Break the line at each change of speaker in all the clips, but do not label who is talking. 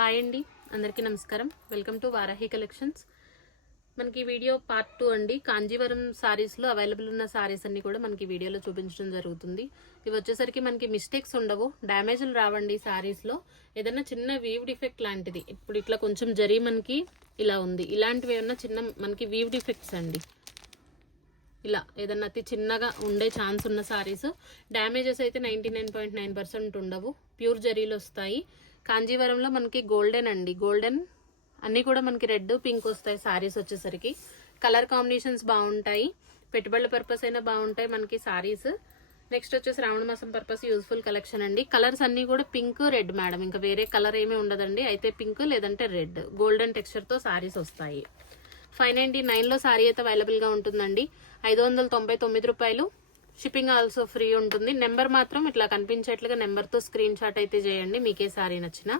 Hi అండి. అందరికీ నమస్కారం. వెల్కమ్ టు వారాహి కలెక్షన్స్ మనకి వీడియో పార్ట్ టూ అండి. కాంజీవరం సారీస్లో అవైలబుల్ ఉన్న సారీస్ అన్ని కూడా మనకి వీడియోలో చూపించడం జరుగుతుంది. ఇవి వచ్చేసరికి మనకి మిస్టేక్స్ ఉండవు. డ్యామేజ్లు రావండి సారీస్లో ఏదైనా చిన్న వీవ్ డిఫెక్ట్ లాంటిది. ఇప్పుడు ఇట్లా కొంచెం జరి మనకి ఇలా ఉంది. ఇలాంటివి ఏమన్నా చిన్న మనకి వీవ్ డిఫెక్ట్స్ అండి. ఇలా ఏదన్నా అతి చిన్నగా ఉండే ఛాన్స్ ఉన్న సారీస్ డ్యామేజెస్ అయితే ninety nine point nine percent ఉండవు. ప్యూర్ జరీలు వస్తాయి. కాంజీవరంలో మనకి గోల్డెన్ అండి. గోల్డెన్ అన్నీ కూడా మనకి రెడ్ పింక్ వస్తాయి సారీస్ వచ్చేసరికి. కలర్ కాంబినేషన్స్ బాగుంటాయి. పెట్టుబడుల పర్పస్ అయినా బాగుంటాయి మనకి సారీస్. నెక్స్ట్ వచ్చేసి శ్రావణ మాసం పర్పస్ యూస్ఫుల్ కలెక్షన్ అండి. కలర్స్ అన్నీ కూడా పింక్ రెడ్ మేడం. ఇంకా వేరే కలర్ ఏమీ ఉండదండి. అయితే పింక్ లేదంటే రెడ్. గోల్డెన్ టెక్స్చర్తో సారీస్ వస్తాయి. ఫైవ్ నైంటీ నైన్లో సారీ అయితే అవైలబుల్గా ఉంటుందండి. ఐదు వందల తొంభై తొమ్మిది రూపాయలు. షిప్పింగ్ ఆల్సో ఫ్రీ ఉంటుంది. నెంబర్ మాత్రం ఇట్లా కనిపించేట్లుగా నెంబర్తో స్క్రీన్ షాట్ అయితే చేయండి. మీకే సారీ నచ్చిన.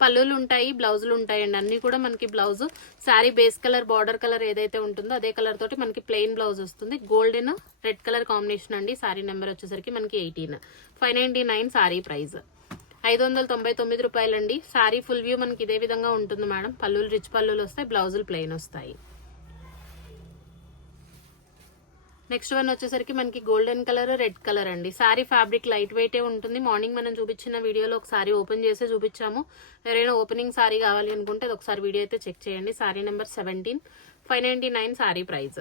పళ్ళులు ఉంటాయి బ్లౌజులు ఉంటాయండి. అన్ని కూడా మనకి blouse sari base colour border colour ఏదైతే ఉంటుందో అదే కలర్ తోటి మనకి ప్లెయిన్ బ్లౌజ్ వస్తుంది. గోల్డెన్ రెడ్ కలర్ కాంబినేషన్ అండి. సారీ నెంబర్ వచ్చేసరికి మనకి eighteen five ninety nine sari price ఐదు వందల తొంభై తొమ్మిది రూపాయలండి. సారీ ఫుల్ వ్యూ మనకి ఇదే విధంగా ఉంటుంది మేడం. పళ్ళులు రిచ్ పళ్ళులు వస్తాయి బ్లౌజులు ప్లెయిన్ వస్తాయి. నెక్స్ట్ వన్ వచ్చేసరికి మనకి గోల్డెన్ కలర్ రెడ్ కలర్ అండి. సారీ ఫ్యాబ్రిక్ లైట్ వెయిటే ఉంటుంది. మార్నింగ్ మనం చూపించిన వీడియోలో ఒకసారి ఓపెన్ చేసే చూపించాము. ఎవరైనా ఓపెనింగ్ సారీ కావాలి అనుకుంటే అది ఒకసారి వీడియో అయితే చెక్ చేయండి. Sari number seventeen five ninety nine sari price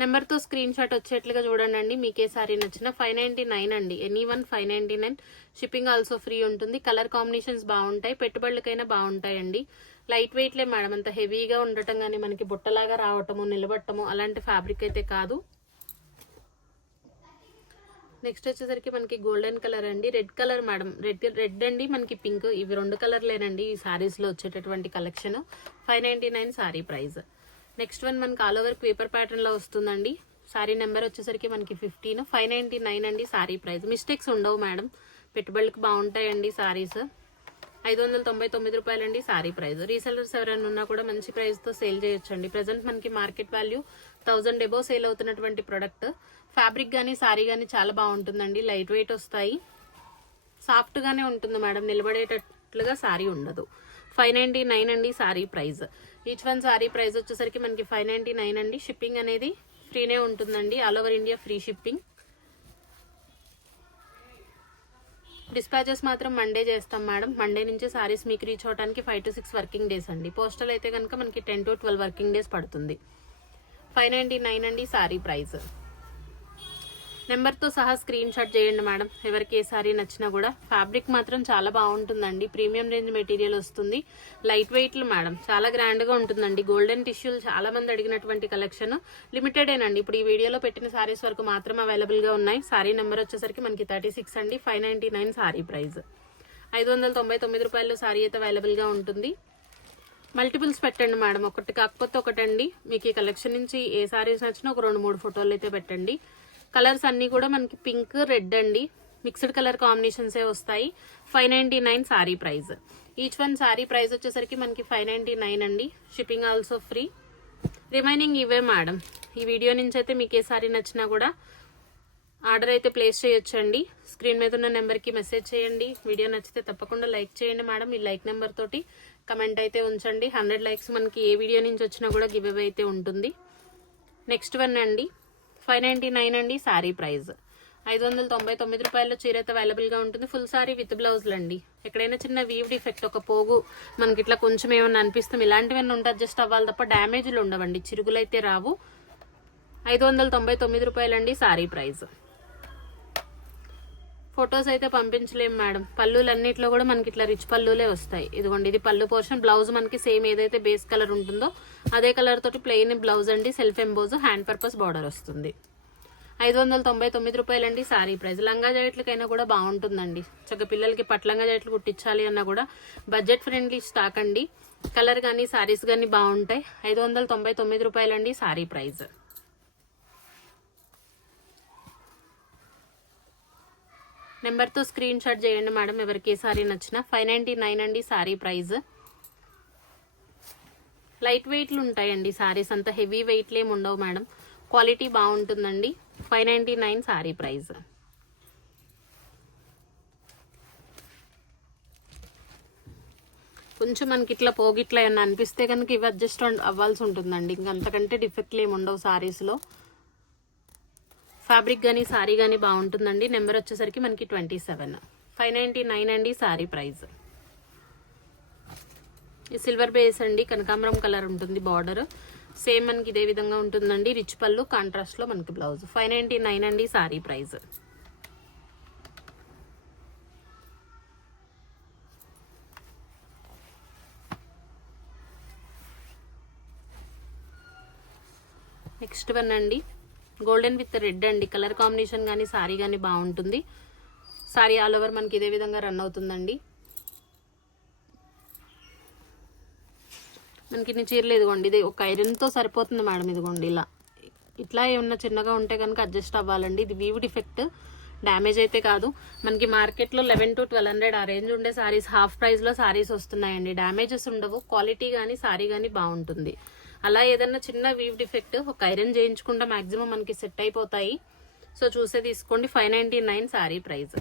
నెంబర్తో స్క్రీన్ షాట్ వచ్చేట్లుగా చూడండి. మీకే సారీ నచ్చిన ఫైవ్ నైన్టీ నైన్ అండి. Any one five ninety nine. Shipping also free ఉంటుంది. కలర్ కాంబినేషన్స్ బాగుంటాయి. పెట్టుబడులకైనా బాగుంటాయండి. లైట్ వెయిట్లే మేడం అంత హెవీగా ఉండటం కానీ మనకి బుట్టలాగా రావటము నిలబట్టము అలాంటి ఫ్యాబ్రిక్ అయితే కాదు. నెక్స్ట్ వచ్చేసరికి మనకి గోల్డెన్ కలర్ అండి. Red colour madam red red అండి. మనకి పింక్ ఇవి రెండు కలర్లేనండి ఈ సారీస్లో వచ్చేటటువంటి collection five ninety nine sari price next one మనకి ఆల్ ఓవర్ పేపర్ ప్యాటర్న్లో వస్తుందండి. సారీ నెంబర్ వచ్చేసరికి మనకి ఫిఫ్టీన్ ఫైవ్ నైంటీ నైన్ అండి సారీ ప్రైస్. మిస్టేక్స్ ఉండవు మేడం. పెట్టుబడులకు బాగుంటాయండి సారీస్. ఐదు వందల తొంభై తొమ్మిది రూపాయలండి సారీ ప్రైస్. రీసెలర్స్ ఎవరైనా ఉన్నా కూడా మంచి ప్రైస్తో సేల్ చేయొచ్చండి. ప్రజెంట్ మనకి market value thousand above sale అవుతున్నటువంటి ప్రొడక్ట్ ఫ్యాబ్రిక్ కానీ సారీ కానీ చాలా బాగుంటుందండి. లైట్ వెయిట్ వస్తాయి. సాఫ్ట్గానే ఉంటుంది మేడం. నిలబడేటట్లుగా సారీ ఉండదు. ఫైవ్ నైంటీ నైన్ అండి sari price. Each one sari price వచ్చేసరికి మనకి ఫైవ్ నైంటీ నైన్ అండి. షిప్పింగ్ అనేది ఫ్రీనే ఉంటుందండి. All over India free shipping dispatches మాత్రం మండే చేస్తాం మేడం. మండే నుంచి సారీస్ మీకు రీచ్ అవడానికి five to six working days అండి. పోస్టల్ అయితే కనుక మనకి ten to twelve working days పడుతుంది. ఫైవ్ నైంటీ నైన్ అండి సారీ ప్రైస్. నెంబర్తో సహా స్క్రీన్ షాట్ చేయండి మేడం. ఎవరికి ఏ సారీ నచ్చినా కూడా. ఫ్యాబ్రిక్ మాత్రం చాలా బాగుంటుందండి. ప్రీమియం రేంజ్ మెటీరియల్ వస్తుంది. లైట్ వెయిట్లు మేడం. చాలా గ్రాండ్గా ఉంటుందండి. గోల్డెన్ టిష్యూలు చాలా మంది అడిగినటువంటి కలెక్షన్. లిమిటెడేనండి. ఇప్పుడు ఈ వీడియోలో పెట్టిన సారీస్ వరకు మాత్రం అవైలబుల్గా ఉన్నాయి. సారీ నెంబర్ వచ్చేసరికి మనకి థర్టీ సిక్స్ అండి. Five ninety nine sari price. ఐదు వందల తొంభై తొమ్మిది రూపాయలు సారీ అయితే అవైలబుల్గా ఉంటుంది. మల్టిపుల్స్ పెట్టండి మేడం. ఒకటి కాకపోతే ఒకటండి. మీకు ఈ కలెక్షన్ నుంచి ఏ సారీస్ నచ్చినా ఒక రెండు మూడు ఫోటోలు అయితే పెట్టండి. కలర్స్ అన్నీ కూడా మనకి పింక్ రెడ్ అండి. మిక్స్డ్ కలర్ కాంబినేషన్సే వస్తాయి. Five ninety nine sari price. Each one sari price వచ్చేసరికి మనకి ఫైవ్ నైంటీ నైన్ అండి. షిప్పింగ్ ఆల్సో ఫ్రీ రిమైనింగ్ ఇవే మేడం ఈ వీడియో నుంచి అయితే మీకు ఏ సారీ నచ్చినా కూడా ఆర్డర్ అయితే ప్లేస్ చేయొచ్చండి. స్క్రీన్ మీద ఉన్న నెంబర్కి మెసేజ్ చేయండి. వీడియో నచ్చితే తప్పకుండా లైక్ చేయండి మేడం ఈ లైక్ నెంబర్ తోటి కమెంట్ అయితే ఉంచండి. హండ్రెడ్ లైక్స్ మనకి ఏ వీడియో నుంచి వచ్చినా కూడా గివ్ అవే అయితే ఉంటుంది. నెక్స్ట్ వన్ అండి. ఫైవ్ నైంటీ నైన్ అండి శారీ ప్రైస్ ఐదు వందల తొంభై తొమ్మిది రూపాయల్లో చీర అయితే అవైలబుల్గా ఉంటుంది. ఫుల్ సారీ విత్ బ్లౌజులు అండి. ఎక్కడైనా చిన్న వీవ్ డిఫెక్ట్ ఒక పోగు మనకి ఇట్లా కొంచెం ఏమన్నా అనిపిస్తాం ఇలాంటివన్నీ ఉంటే అడ్జస్ట్ అవ్వాలి తప్ప డ్యామేజ్లు ఉండవండి. చిరుగులు అయితే రావు. ఐదు వందల తొంభై తొమ్మిది రూపాయలండి సారీ ప్రైస్ ఫొటోస్ అయితే పంపించలేం మేడం. పళ్ళులన్నిట్లో కూడా మనకి ఇట్లా రిచ్ పళ్ళులే వస్తాయి. ఇదిగోండి ఇది పళ్ళు పోర్షన్. బ్లౌజ్ మనకి సేమ్ ఏదైతే బేస్ కలర్ ఉంటుందో అదే కలర్ తోటి ప్లెయిన్ బ్లౌజ్ అండి self emboss hand purpose border వస్తుంది. ఐదు వందల తొంభై తొమ్మిది రూపాయలండి సారీ ప్రైస్ లంగా జాకెట్లకైనా కూడా బాగుంటుందండి. చక్కగా పిల్లలకి పట్లంగా జాకెట్లు కుట్టించాలి అన్నా కూడా బడ్జెట్ ఫ్రెండ్లీ స్టాక్ అండి. కలర్ కానీ సారీస్ కానీ బాగుంటాయి. ఐదు వందల తొంభై తొమ్మిది రూపాయలండి సారీ ప్రైస్ నెంబర్తో స్క్రీన్ షాట్ చేయండి మేడం ఎవరికి ఏ సారీ నచ్చిన. ఫైవ్ నైంటీ నైన్ అండి సారీ ప్రైస్. లైట్ వెయిట్లు ఉంటాయండి సారీస్ అంత హెవీ వెయిట్లు ఏమి ఉండవు మేడం. క్వాలిటీ బాగుంటుందండి. Five ninety nine sari price. కొంచెం మనకి ఇట్లా పోగిట్లా ఏమన్నా అనిపిస్తే కనుక ఇవి అడ్జస్ట్ అవ్వాల్సి ఉంటుందండి. ఇంకా అంతకంటే డిఫెక్ట్లు ఏమి ఉండవు సారీస్లో. ఫ్యాబ్రిక్ కానీ సారీ కానీ బాగుంటుందండి. నెంబర్ వచ్చేసరికి మనకి twenty seven five ninety nine అండి సారీ ప్రైస్. ఈ సిల్వర్ బేస్ అండి కనకాంబరం కలర్ ఉంటుంది బార్డర్. సేమ్ మనకి ఇదే విధంగా ఉంటుందండి. రిచ్ పళ్ళు కాంట్రాస్ట్లో మనకి బ్లౌజ్ ఫైవ్ నైంటీ నైన్ అండి సారీ ప్రైస్. నెక్స్ట్ వన్ అండి. గోల్డెన్ విత్ రెడ్ అండి. కలర్ కాంబినేషన్ కానీ సారీ కానీ బాగుంటుంది. సారీ ఆల్ ఓవర్ మనకి ఇదే విధంగా రన్ అవుతుందండి. మనకి ఇన్ని చీరలు ఇదిగోండి. ఇది ఒక ఐరన్తో సరిపోతుంది మేడం ఇదిగోండి ఇలా. ఇట్లా ఏమన్నా చిన్నగా ఉంటే కనుక అడ్జస్ట్ అవ్వాలండి. ఇది వీవ్ డిఫెక్ట్ డ్యామేజ్ అయితే కాదు. మనకి మార్కెట్లో లెవెన్ టు ట్వెల్వ్ హండ్రెడ్ ఆ రేంజ్ ఉండే సారీస్ హాఫ్ ప్రైస్లో సారీస్ వస్తున్నాయండి. డ్యామేజెస్ ఉండవు. క్వాలిటీ కానీ సారీ కానీ బాగుంటుంది. అలా ఏదన్నా చిన్న వీవ్ డిఫెక్ట్ ఒక ఐరన్ చేయించకుండా మాక్సిమం మనకి సెట్ అయిపోతాయి. సో చూసే తీసుకోండి five ninety nine sari price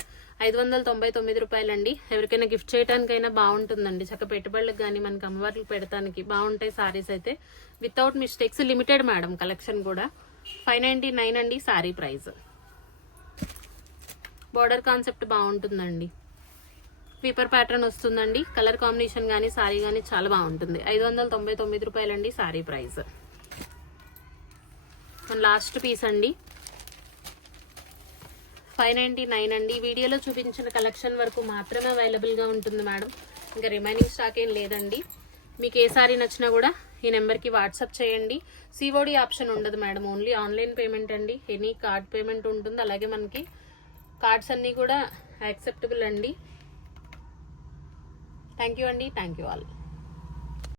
ఐదు వందల తొంభై తొమ్మిది రూపాయలండి. ఎవరికైనా గిఫ్ట్ చేయడానికైనా బాగుంటుందండి. చక్క పెట్టుబడులకు కానీ మనకి అమ్మవారికి పెడతానికి బాగుంటాయి సారీస్ అయితే. Without mistakes limited madam collection కూడా. ఫైవ్ నైంటీ నైన్ అండి సారీ ప్రైస్ బార్డర్ కాన్సెప్ట్ బాగుంటుందండి. పీపర్ ప్యాటర్న్ వస్తుందండి. కలర్ కాంబినేషన్ కానీ సారీ కానీ చాలా బాగుంటుంది. ఐదు వందల తొంభై తొమ్మిది రూపాయలండి సారీ ప్రైస్ లాస్ట్ పీస్ అండి. ఫైవ్ నైంటీ నైన్ అండి. వీడియోలో చూపించిన కలెక్షన్ వరకు మాత్రమే అవైలబుల్గా ఉంటుంది మేడం. ఇంకా రిమైనింగ్ స్టాక్ ఏం లేదండి. మీకు ఏ సారీ నచ్చినా కూడా ఈ నెంబర్కి వాట్సాప్ చేయండి. సిఓడి ఆప్షన్ ఉండదు మేడం. ఓన్లీ ఆన్లైన్ పేమెంట్ అండి. ఎనీ కార్డ్ పేమెంట్ ఉంటుంది. అలాగే మనకి కార్డ్స్ అన్నీ కూడా యాక్సెప్టబుల్ అండి. థ్యాంక్ యూ అండి. Thank you all.